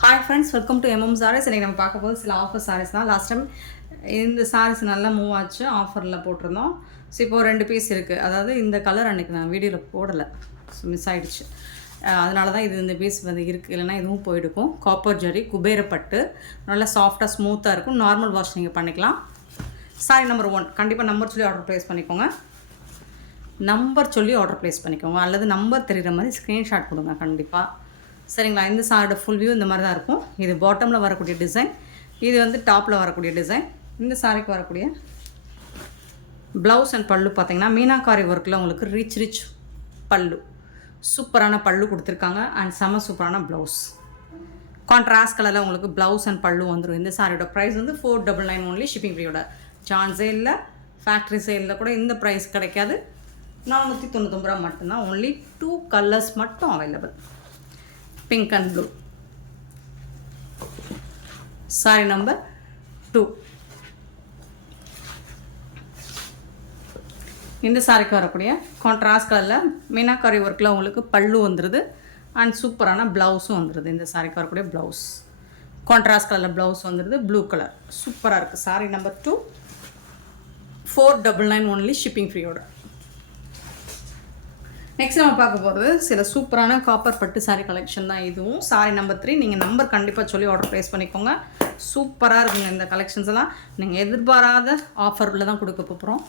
Hi friends, welcome to MM Sarees. இன்றைக்கி நம்ம பார்க்க போது சில ஆஃபர் சாரீஸ் தான். லாஸ்ட் டைம் இந்த சாரீஸ் நல்லா மூவ் ஆச்சு, ஆஃபரில் போட்டிருந்தோம். ஸோ இப்போது 2 பீஸ் இருக்குது. அதாவது இந்த கலர் அன்றைக்கி நான் வீடியோவில் போடலை, ஸோ மிஸ் ஆகிடுச்சு. அதனால தான் இந்த பீஸ் வந்து இருக்குது, இல்லைனா இதுவும் போயிடுக்கும். காப்பர் ஜரி குபேரப்பட்டு நல்லா சாஃப்டாக ஸ்மூத்தாக இருக்கும். நார்மல் வாஷ் நீங்கள் பண்ணிக்கலாம். சாரி நம்பர் 1 கண்டிப்பாக நம்பர் சொல்லி ஆர்டர் ப்ளேஸ் பண்ணிக்கோங்க. நம்பர் சொல்லி ஆர்டர் ப்ளேஸ் பண்ணிக்கோங்க, அல்லது நம்பர் தெரிகிற மாதிரி ஸ்க்ரீன்ஷாட் கொடுங்க கண்டிப்பாக. சரிங்களா? இந்த சாரோட ஃபுல் வியூ இந்த மாதிரி தான் இருக்கும். இது பாட்டமில் வரக்கூடிய டிசைன், இது வந்து டாப்பில் வரக்கூடிய டிசைன். இந்த சாரிக்கு வரக்கூடிய ப்ளவுஸ் அண்ட் பல்லு பார்த்திங்கன்னா மீனாக்காரி ஒர்க்கில் உங்களுக்கு ரிச் பல்லு, சூப்பரான பல்லு கொடுத்துருக்காங்க. அண்ட் செம சூப்பரான ப்ளவுஸ். கான்ட்ராஸ்ட் கலரில் உங்களுக்கு ப்ளவுஸ் அண்ட் பல்லு வந்துடும். இந்த சாரியோட ப்ரைஸ் வந்து 499 ஒன்லி. ஷிப்பிங் ஃப்ரீயோட. ஜான் சேலில், ஃபேக்ட்ரி சேலில் கூட இந்த ப்ரைஸ் கிடைக்காது. 499 ரூபா மட்டும்தான். ஒன்லி 2 கலர்ஸ் மட்டும் available, pink and blue. Sorry number 2. இந்த சாரிக்கு வரக்கூடிய கான்ட்ராஸ்ட் கலரில் மீனாக்காரி ஒர்க்கில் உங்களுக்கு பல்லு வந்துடுது. அண்ட் சூப்பரான ப்ளவுஸும் வந்துடுது. இந்த சாரிக்கு வரக்கூடிய ப்ளவுஸ் கான்ட்ராஸ்ட் கலரில் ப்ளவுஸ் வந்துடுது, ப்ளூ கலர். சூப்பராக இருக்குது. Sari number 2 499 only. ஷிப்பிங் ஃப்ரீயோட. நெக்ஸ்ட் நம்ம பார்க்க போகிறது சில சூப்பரான காப்பர் பட்டு சாரீ கலெக்ஷன் தான் இதுவும். Sorry number 3. நீங்கள் நம்பர் கண்டிப்பாக சொல்லி ஆர்டர் ப்ளேஸ் பண்ணிக்கோங்க. சூப்பராக இருக்குங்க இந்த கலெக்ஷன்ஸ் எல்லாம். நீங்கள் எதிர்பாராத ஆஃபரில் தான் கொடுக்க போகிறோம்.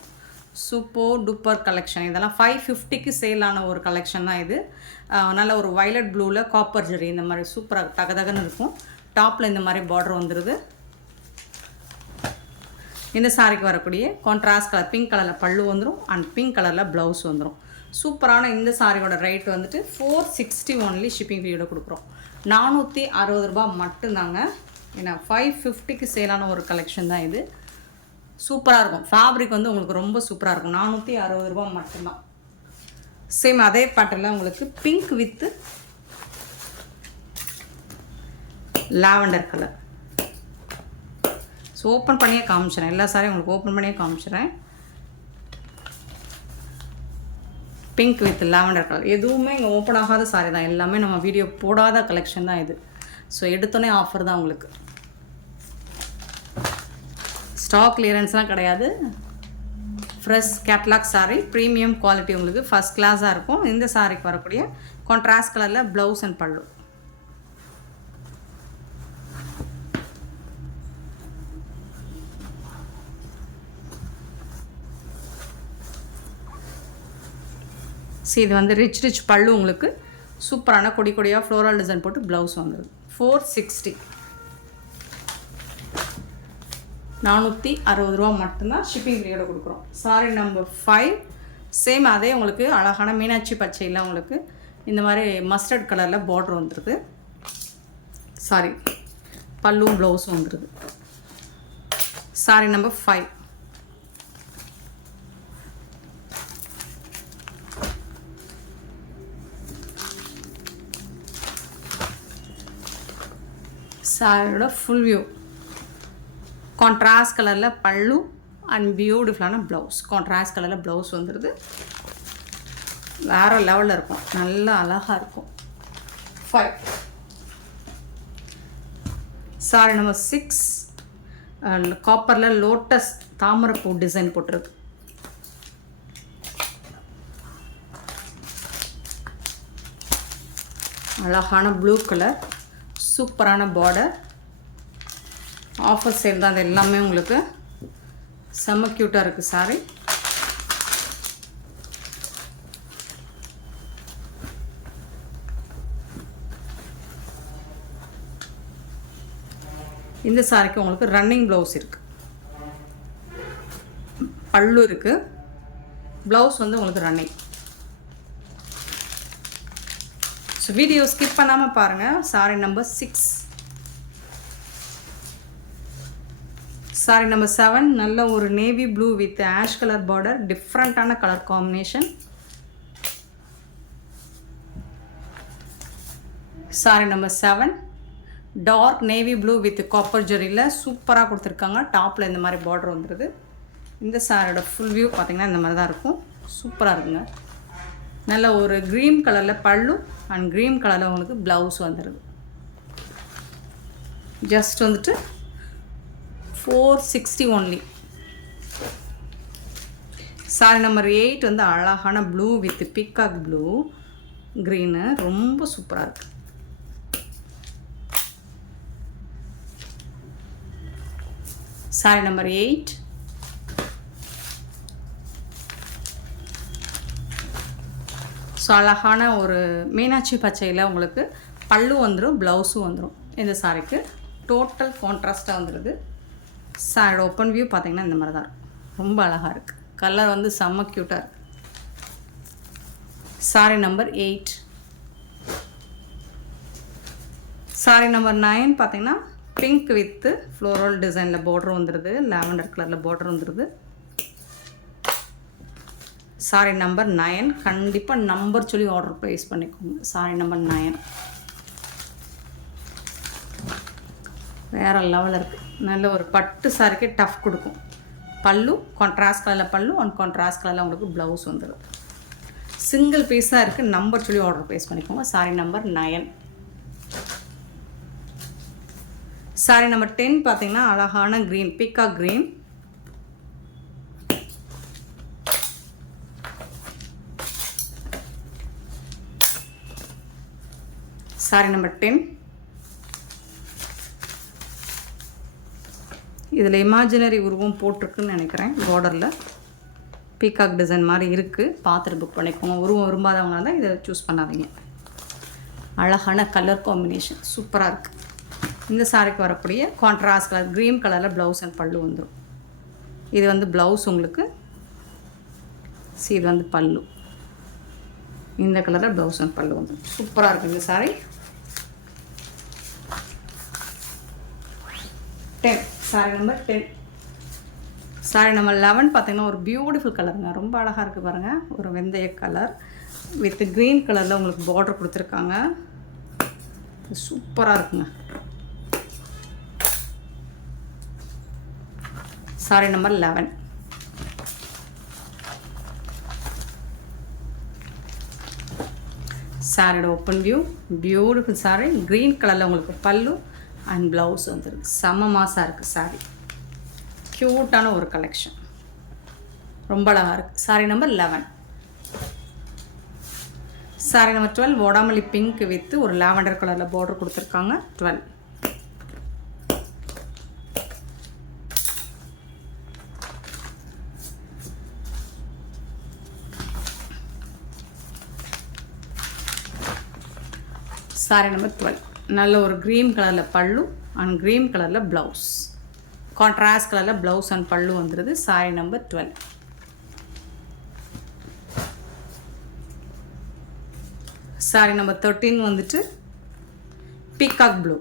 Super duper collection. இதெல்லாம் 550க்கு சேலான ஒரு கலெக்ஷன் தான் இது. நல்ல ஒரு வயலட் ப்ளூவில் காப்பர் ஜெரி இந்த மாதிரி சூப்பராக தகதகன்னு இருக்கும். டாப்பில் இந்த மாதிரி பார்டர் வந்துடுது. இந்த சாரிக்கு வரக்கூடிய கான்ட்ராஸ்ட் கலர் பிங்க் கலரில் பல்லு வந்துடும். அண்ட் பிங்க் கலரில் ப்ளவுஸ் வந்துடும். சூப்பரான இந்த சாரியோட ரேட் வந்துட்டு 460 ஒன்லி. ஷிப்பிங் ஃபீயோட கொடுக்குறோம். 460 ரூபா மட்டும்தாங்க. ஏன்னா 550க்கு சேலான ஒரு கலெக்ஷன் தான் இது. சூப்பராக இருக்கும். ஃபேப்ரிக் வந்து உங்களுக்கு ரொம்ப சூப்பராக இருக்கும். 460 ரூபா மட்டும்தான். சேம் அதே பேட்டர்னில் உங்களுக்கு pink with lavender colour. So open பண்ணியே காமிச்சிடறேன். எல்லா சாரியும் உங்களுக்கு ஓப்பன் பண்ணியே காமிச்சிடறேன். Pink with lavender colour. எதுவுமே இங்கே ஓப்பன் ஆகாத சாரி தான். எல்லாமே நம்ம வீடியோ போடாத கலெக்ஷன் தான் இது. ஸோ எடுத்தோன்னே ஆஃபர் தான் உங்களுக்கு. ஸ்டாக் கிளியரன்ஸ்லாம் கிடையாது. Fresh catalogue sorry, premium quality, உங்களுக்கு ஃபஸ்ட் கிளாஸாக இருக்கும். இந்த சாரிக்கு வரக்கூடிய கான்ட்ராஸ்ட் கலரில் ப்ளவுஸ் அண்ட் பல்லு. இது வந்து ரிச் பல்லு, உங்களுக்கு சூப்பரான கொடி கொடியாக ஃப்ளோரல் டிசைன் போட்டு ப்ளவுஸ் வந்துடுது. 460 460 ரூபா மட்டும்தான். ஷிப்பிங் ஃப்ரீயோட கொடுக்குறோம். Sorry number 5. சேம் அதே உங்களுக்கு அழகான மீனாட்சி பச்சையில் உங்களுக்கு இந்த மாதிரி மஸ்டர்ட் கலரில் பார்டர் வந்துடுது. சாரி பல்லும் ப்ளவுஸும் வந்துடுது. Sorry number 5. சாரியோட ஃபுல் வியூ. கான்ட்ராஸ்ட் கலரில் பல்லு அண்ட் பியூட்டிஃபுல்லான ப்ளவுஸ். கான்ட்ராஸ்ட் கலரில் ப்ளவுஸ் வந்துடுது. வேறு லெவலில் இருக்கும். நல்லா அழகாக இருக்கும். 5. Sorry number 6. காப்பரில் லோட்டஸ் தாமரைப்பூ டிசைன் போட்டிருக்கு. அழகான ப்ளூ கலர், சூப்பரான பார்டர். ஆஃபர் சேல் தான் அது எல்லாமே. உங்களுக்கு செம்ம க்யூட்டாக இருக்குது சாரி. இந்த சாரிக்கு உங்களுக்கு ரன்னிங் ப்ளவுஸ் இருக்குது, பல்லு இருக்குது, ப்ளவுஸ் வந்து உங்களுக்கு ரன்னிங். ஸோ வீடியோ ஸ்கிப் பண்ணாமல் பாருங்கள். சாரி நம்பர் 6. சாரி நம்பர் 7. நல்ல ஒரு navy blue with ash colour border, டிஃப்ரெண்ட்டான colour combination. Sari number 7. Dark navy blue with copper ஜெரியில் சூப்பராக கொடுத்துருக்காங்க. டாப்பில் இந்த மாதிரி பார்டர் வந்துடுது. இந்த சாரியோட ஃபுல் வியூ பார்த்திங்கன்னா இந்த மாதிரி தான் இருக்கும். சூப்பராக இருக்குங்க. நல்ல ஒரு க்ரீன் கலரில் பல்லு அண்ட் க்ரீன் கலரில் உங்களுக்கு ப்ளவுஸ் வந்துடுது. ஜஸ்ட் வந்துட்டு 460 ஒன்லி. சாரி நம்பர் 8 வந்து அழகான blue with peacock blue green, ரொம்ப சூப்பராக இருக்குது. சாரி நம்பர் 8. ஸோ அழகான ஒரு மீனாட்சி பச்சையில் உங்களுக்கு பல்லு வந்துடும், ப்ளவுஸும் வந்துடும். இந்த சாரிக்கு டோட்டல் கான்ட்ராஸ்ட்டாக வந்துடுது. சாரியோட ஓப்பன் வியூ பார்த்திங்கன்னா இந்த மாதிரி தான் இருக்கும். ரொம்ப அழகாக இருக்குது. கலர் வந்து செம்ம க்யூட்டாக இருக்குது. சாரி நம்பர் 8. சாரி நம்பர் 9 பார்த்திங்கன்னா பிங்க் வித்து ஃப்ளோரல் டிசைனில் பார்டர் வந்துடுது, லாவெண்டர் கலரில் பார்டர் வந்துடுது. Sorry number 9. கண்டிப்பாக நம்பர் சொல்லி ஆர்டர் ப்ளேஸ் பண்ணிக்கோங்க. சாரி நம்பர் 9 வேறு லெவலில் இருக்குது. நல்ல ஒரு பட்டு சாரிக்கே டஃப் கொடுக்கும். பல்லு கான்ட்ராஸ்ட் கலரில் பல்லு, அண்ட் கான்ட்ராஸ்ட் கலரில் உங்களுக்கு ப்ளவுஸ் வந்துடும். சிங்கிள் பீஸாக இருக்குது. நம்பர் சொல்லி ஆர்டர் ப்ளேஸ் பண்ணிக்கோங்க. Sorry number 9. சாரி நம்பர் 10 பார்த்திங்கன்னா அழகான green, peacock green. Sorry number 10. இதில் இமேஜினரி உருவம் போட்டிருக்குன்னு நினைக்கிறேன். பார்டரில் பீகாக் டிசைன் மாதிரி இருக்குது. பார்த்துட்டு புக் பண்ணிக்கோங்க. உருவம் விரும்பாதவங்க தான் இதை சூஸ் பண்ணாதீங்க. அழகான கலர் காம்பினேஷன் சூப்பராக இருக்குது. இந்த சாரிக்கு வரக்கூடிய கான்ட்ராஸ்ட் கலர் க்ரீன் கலரில் ப்ளவுஸ் அண்ட் பல்லு வந்துடும். இது வந்து ப்ளவுஸ் உங்களுக்கு. இது வந்து பல்லு. இந்த கலரில் ப்ளவுஸ் அண்ட் பல்லு வந்துடும். சூப்பராக இருக்குது இந்த sorry. 10. Sorry number 10. Sorry number 11 பார்த்திங்கன்னா ஒரு பியூட்டிஃபுல் கலருங்க. ரொம்ப அழகாக இருக்குது பாருங்கள். ஒரு வெந்தய கலர் வித் க்ரீன் கலரில் உங்களுக்கு பார்டர் கொடுத்துருக்காங்க. சூப்பராக இருக்குங்க. Sorry number 11. சாரியோட open view beautiful sorry. Green கலரில் உங்களுக்கு பல்லு அண்ட் ப்ளவுஸ் வந்துருக்கு. செம்ம மாசாக இருக்குது சாரி. க்யூட்டான ஒரு கலெக்ஷன், ரொம்ப அழகாக இருக்குது. சாரி நம்பர் 11. சாரி நம்பர் 12 வாடாமல்லி பிங்க் வித்து ஒரு லாவெண்டர் கலரில் பார்டர் கொடுத்துருக்காங்க. 12. சாரி நம்பர் 12 நல்ல ஒரு க்ரீன் கலரில் பல்லு அண்ட் க்ரீன் கலரில் ப்ளவுஸ், கான்ட்ராஸ்ட் கலரில் ப்ளவுஸ் அண்ட் பல்லு வந்துடுது. Sorry number 12. சாரி நம்பர் 13 வந்துட்டு பீகாக் ப்ளூ,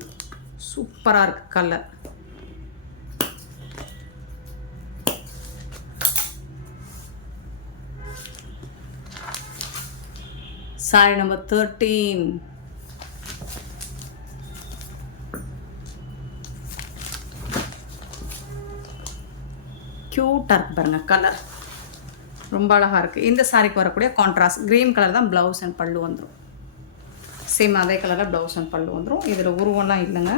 சூப்பராக இருக்குது கலர். Sorry number 13. க்யூட்டாக இருக்குது பாருங்கள் கலர், ரொம்ப அழகாக இருக்குது. இந்த சாரிக்கு வரக்கூடிய கான்ட்ராஸ்ட் க்ரீன் கலர் தான் ப்ளவுஸ் அண்ட் பல்லு வந்துடும். சேம் அதே கலரில் ப்ளவுஸ் அண்ட் பல்லு வந்துடும். இதில் உருவம்லாம் இல்லைங்க,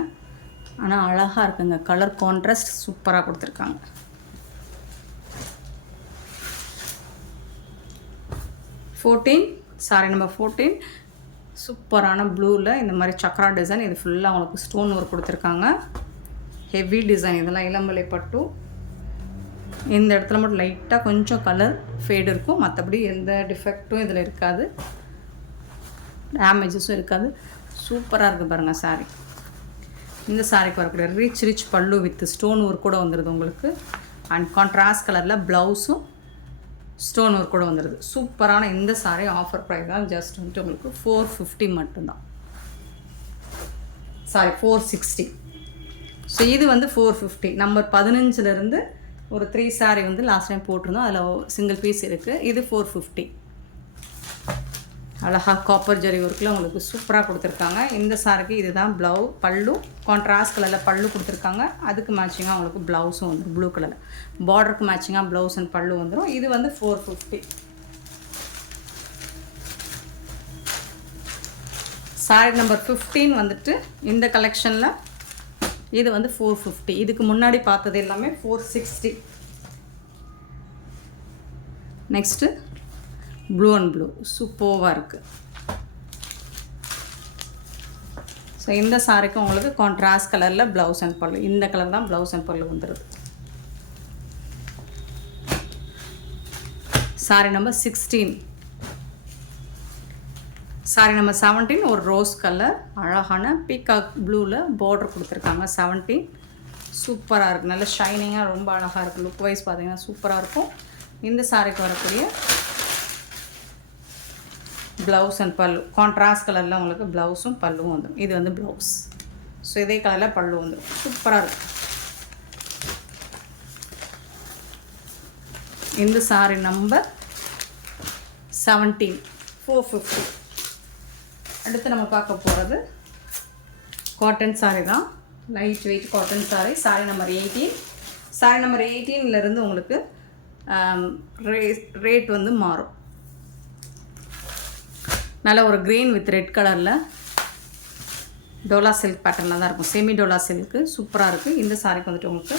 ஆனால் அழகாக இருக்குங்க. கலர் கான்ட்ராஸ்ட் சூப்பராக கொடுத்துருக்காங்க. சாரி நம்பர் 14 சூப்பரான ப்ளூவில் இந்த மாதிரி சக்ரா டிசைன். இது ஃபுல்லாக அவங்களுக்கு ஸ்டோன் ஒர்க் கொடுத்துருக்காங்க. ஹெவி டிசைன் இதெல்லாம். இளம்பலை பட்டு. இந்த இடத்துல மட்டும் லைட்டாக கொஞ்சம் கலர் ஃபேடு இருக்கும், மற்றபடி எந்த டிஃபெக்ட்டும் இதில் இருக்காது, டேமேஜஸும் இருக்காது. சூப்பராக இருக்குது பாருங்கள் சாரீ. இந்த சாரிக்கு வரக்கூடிய ரிச் பல்லு வித் ஸ்டோன் ஒர்க் கூட வந்துடுது உங்களுக்கு. அண்ட் கான்ட்ராஸ்ட் கலரில் ப்ளவுஸும் ஸ்டோன் ஒர்க் கூட வந்துடுது. சூப்பரான இந்த சாரீ ஆஃபர் ப்ரைஸ் தான். ஜஸ்ட் வந்துட்டு உங்களுக்கு 450 மட்டும்தான். சாரி 460. ஸோ இது வந்து 450. நம்பர் 15லேருந்து ஒரு 3 சாரீ வந்து லாஸ்ட் டைம் போட்டிருந்தோம், அதில் சிங்கிள் பீஸ் இருக்குது. இது 450. அழகாக காப்பர் ஜரி ஒர்க்கில் உங்களுக்கு சூப்பராக கொடுத்துருக்காங்க. இந்த சாரிக்கு இதுதான் பல்லு, கான்ட்ராஸ்ட் கலரில் பல்லு கொடுத்துருக்காங்க. அதுக்கு மேட்சிங்காக உங்களுக்கு ப்ளவுஸும் வந்துடும் ப்ளூ கலரில். பார்டருக்கு மேட்சிங்காக ப்ளவுஸ் அண்ட் பல்லு வந்துடும். இது வந்து 450. சாரி நம்பர் 15 வந்துட்டு இந்த கலெக்ஷனில் இது வந்து 450. இதுக்கு முன்னாடி பார்த்தது எல்லாமே 460. நெக்ஸ்ட்டு ப்ளூ அண்ட் ப்ளூ சூப்பராக இருக்குது. ஸோ இந்த சாரிக்கு உங்களுக்கு கான்ட்ராஸ்ட் கலரில் ப்ளவுஸ் அண்ட் பல்லு. இந்த கலர் தான் ப்ளவுஸ் அண்ட் பல்லு வந்துடுது. Sorry number 16. சாரி நம்பர் 17 ஒரு ரோஸ் கலர் அழகான பீகாக் ப்ளூவில் பார்டர் கொடுத்துருக்காங்க. 17 சூப்பராக இருக்குது. நல்ல ஷைனிங்காக ரொம்ப அழகாக இருக்குது. லுக் வைஸ் பார்த்தீங்கன்னா சூப்பராக இருக்கும். இந்த சாரிக்கு வரக்கூடிய ப்ளவுஸ் அண்ட் பல்லு கான்ட்ராஸ்ட் கலரில் உங்களுக்கு ப்ளவுஸும் பல்லுவும் வந்துடும். இது வந்து ப்ளவுஸ். ஸோ இதே கலரில் பல்லு வந்துடும். சூப்பராக இருக்கும். இந்த சாரி நம்பர் 17 450. அடுத்து நம்ம பார்க்க போகிறது காட்டன் சாரி தான். Light weight cotton sari. Sari number 18. Sari number 18லேருந்து உங்களுக்கு ரேட் வந்து மாறும். நல்ல ஒரு க்ரீன் வித் ரெட் கலரில் டோலா சில்க் பேட்டர்னில் தான் இருக்கும். செமி டோலா சில்க்கு சூப்பராக இருக்குது. இந்த சாரிக்கு வந்துட்டு உங்களுக்கு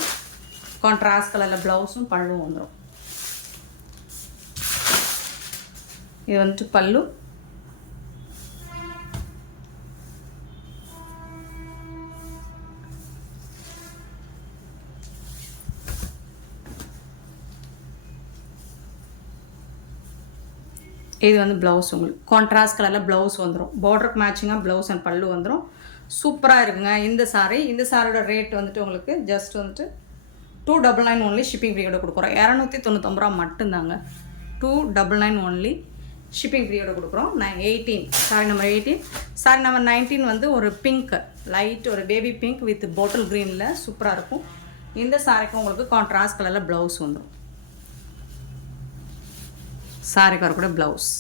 கான்ட்ராஸ்ட் கலரில் ப்ளவுஸும் பல்லுவும் வந்துடும். இது வந்துட்டு பல்லு. இது வந்து ப்ளவுஸ். உங்களுக்கு கான்ட்ராஸ்ட் கலரில் ப்ளவுஸ் வந்துடும். பார்டருக்கு மேட்சிங்காக ப்ளவுஸ் அண்ட் பல்லு வந்துடும். சூப்பராக இருக்குங்க இந்த சாரி. இந்த சாரியோட ரேட் வந்துட்டு உங்களுக்கு ஜஸ்ட் வந்துட்டு 299 ஒன்லி. ஷிப்பிங் ஃப்ரீயோட கொடுக்குறோம். 299 ரூபா மட்டும்தாங்க. 299 ஒன்லி ஷிப்பிங் ஃப்ரீயோட கொடுக்குறோம். 18 சாரி நம்பர் 18. சாரி நம்பர் 19 வந்து ஒரு பிங்க் லைட் ஒரு பேபி பிங்க் வித் பாட்டில் க்ரீனில் சூப்பராக இருக்கும். இந்த சாரிக்கு உங்களுக்கு கான்ட்ராஸ்ட் கலரில் ப்ளவுஸ் வந்துடும். சாரிக்கு வரக்கூட ப்ளவுஸ்.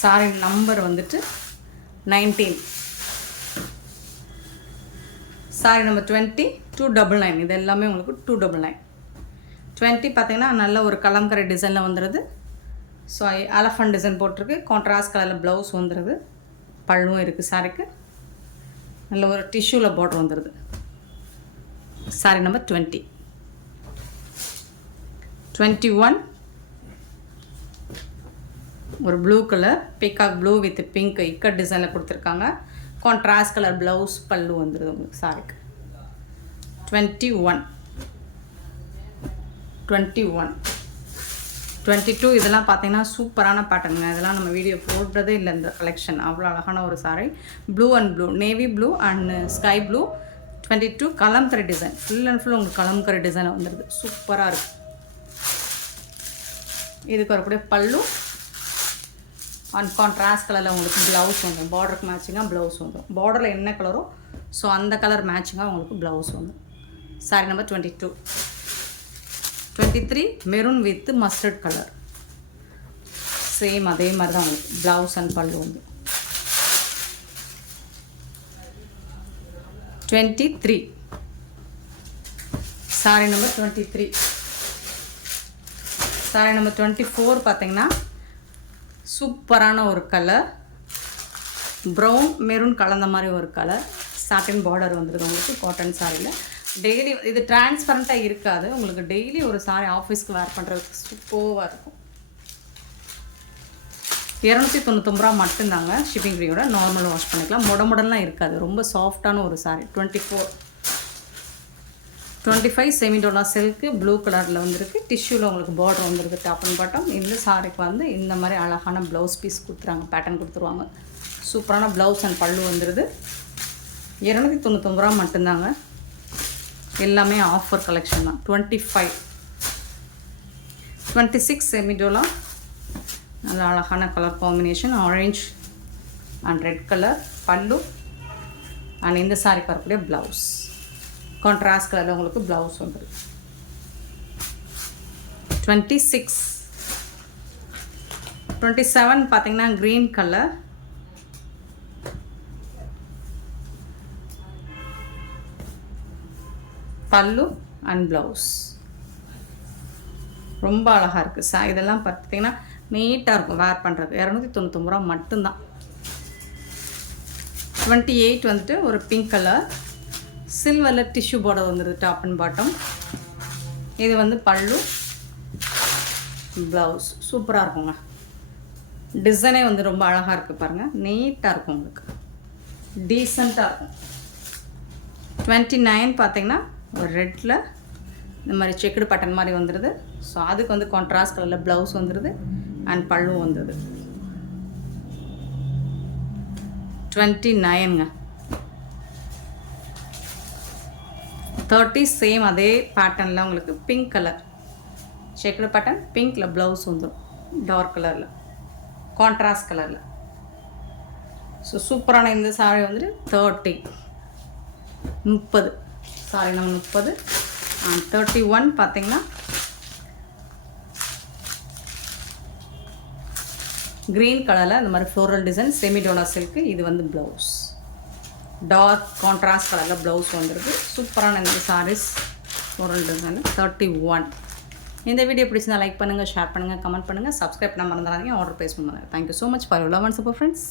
சாரி நம்பர் வந்துட்டு 19. Sorry number 20 299. இது எல்லாமே உங்களுக்கு 299. 20 பார்த்தீங்கன்னா நல்ல ஒரு கலம்கரை டிசைனில் வந்துடுது. ஸோ எலஃபண்ட் டிசைன் போட்டிருக்கு. கான்ட்ராஸ்ட் கலரில் ப்ளவுஸ் வந்துடுது. பல்லும் இருக்குது சாரிக்கு. நல்ல ஒரு டிஷ்யூவில் பார்டர் வந்துடுது. Sorry number 20. 21 ஒரு blue colour peacock blue with pink ikat டிசைனில் கொடுத்துருக்காங்க. கான்ட்ராஸ்ட் கலர் ப்ளவுஸ் பல்லு வந்துடுது உங்களுக்கு சாரிக்கு. 21 22 இதெல்லாம் பார்த்தீங்கன்னா சூப்பரான பேட்டர்னுங்க. இதெல்லாம் நம்ம வீடியோ போடுறதே இல்லை. இந்த கலெக்ஷன் அவ்வளோ அழகான ஒரு sari. Blue and blue navy blue and sky blue. 22 Kalamkari design. Full and full உங்களுக்கு கலம்கரை டிசைன் வந்துடுது. சூப்பராக இருக்குது. இதுக்கு வரக்கூடிய பல்லு அண்ட் கான்ட்ராஸ்ட் கலரில் உங்களுக்கு ப்ளவுஸ் வந்துடும். பார்டருக்கு மேட்சிங்காக ப்ளவுஸ் வந்துடும். பார்டரில் என்ன கலரோ ஸோ அந்த கலர் மேட்சிங்காக உங்களுக்கு ப்ளவுஸ் வந்துடும். Sorry number 22. 23 maroon with mustard colour. Same அதே மாதிரி தான் உங்களுக்கு ப்ளவுஸ் அண்ட் பல்லு வந்து. 23 சாரி நம்பர் 23. சாரி நம்பர் 24 பார்த்தீங்கன்னா சூப்பரான ஒரு கலர். ப்ரௌன் மெரூன் கலந்த மாதிரி ஒரு கலர். சாட்டின் பார்டர் வந்துடுது உங்களுக்கு காட்டன் சாரியில். டெய்லி இது டிரான்ஸ்பரண்ட்டாக இருக்காது. உங்களுக்கு டெய்லி ஒரு சாரி ஆஃபீஸ்க்கு வேர் பண்ணுறதுக்கு சூப்பராக இருக்கும். 299 ரூபா மட்டும்தாங்க ஷிப்பிங் ஃப்ரீயோட. நார்மல் வாஷ் பண்ணிக்கலாம். முடமுடலாம் இருக்காது. ரொம்ப சாஃப்டான ஒரு sorry. 24 25 semi Dola silk blue கலரில் வந்துருக்கு. டிஷ்யூவில் உங்களுக்கு பார்டர் வந்துருக்கு டாப் அண்ட் பாட்டம். இந்த சாரிக்கு வந்து இந்த மாதிரி அழகான ப்ளவுஸ் பீஸ் கொடுத்துறாங்க. பேட்டர்ன் கொடுத்துருவாங்க. சூப்பரான ப்ளவுஸ் அண்ட் பல்லு வந்துடுது. 299 ரூபா மட்டும்தாங்க. எல்லாமே ஆஃபர் கலெக்ஷன் தான். 25 26 செமி டோலா நல்ல அழகான colour combination. Orange and red colour பல்லு அண்ட் இந்த சாரிக்கு வரக்கூடிய ப்ளவுஸ் கான்ட்ராஸ்ட் கலரில் உங்களுக்கு ப்ளவுஸ் வந்துடும். 26 27 பார்த்தீங்கன்னா க்ரீன் கலர் பல்லு அண்ட் ப்ளவுஸ் ரொம்ப அழகாக இருக்குது. இதெல்லாம் பார்த்தீங்கன்னா நீட்டாக இருக்கும் வேர் பண்ணுறது. 299 ரூபா மட்டும்தான். 28 வந்துட்டு ஒரு பிங்க் கலர் சில்வரில் டிஷ்யூ பார்டர் வந்துடுது டாப் அண்ட் பாட்டம். இது வந்து பல்லு, ப்ளவுஸ். சூப்பராக இருக்குங்க. டிசைனே வந்து ரொம்ப அழகாக இருக்குது பாருங்கள். நீட்டாக இருக்கும், உங்களுக்கு டீசெண்டாக இருக்கும். 29 பார்த்தீங்கன்னா ஒரு ரெட்டில் இந்த மாதிரி செக்குடு பட்டன் மாதிரி வந்துடுது. ஸோ அதுக்கு வந்து கான்ட்ராஸ்ட் கலரில் ப்ளவுஸ் வந்துடுது அண்ட் பல்லு வந்துடுது. 29ங்க. 30 சேம் அதே பேட்டர்னில் உங்களுக்கு பிங்க் கலர் செக்குடு பட்டன், பிங்க்கில் ப்ளவுஸ் வந்துடும் டார்க் கலரில், கான்ட்ராஸ்ட் கலரில். ஸோ சூப்பரான இந்த சாரீ வந்துட்டு 30 சாரி நம்ம 30 அண்ட் 31 பார்த்தீங்கன்னா க்ரீன் கலரில் இந்த மாதிரி ஃப்ளோரல் டிசைன் செமிடோனா சில்க்கு. இது வந்து ப்ளவுஸ் டார்க் கான்ட்ராஸ்ட் கலரில் ப்ளவுஸ் வந்துருக்கு. சூப்பரான இந்த சாரீஸ் ஃப்ளோரல் டிசைனில் 31. இந்த வீடியோ பிடிச்சிருந்தா லைக் பண்ணுங்கள், ஷேர் பண்ணுங்கள், கமெண்ட் பண்ணுங்கள், சப்ஸ்கிரைப் பண்ண மறந்துடாதீங்க, ஆர்டர் ப்ளேஸ் பண்ணுங்கள். Thank you so much for your love and support friends.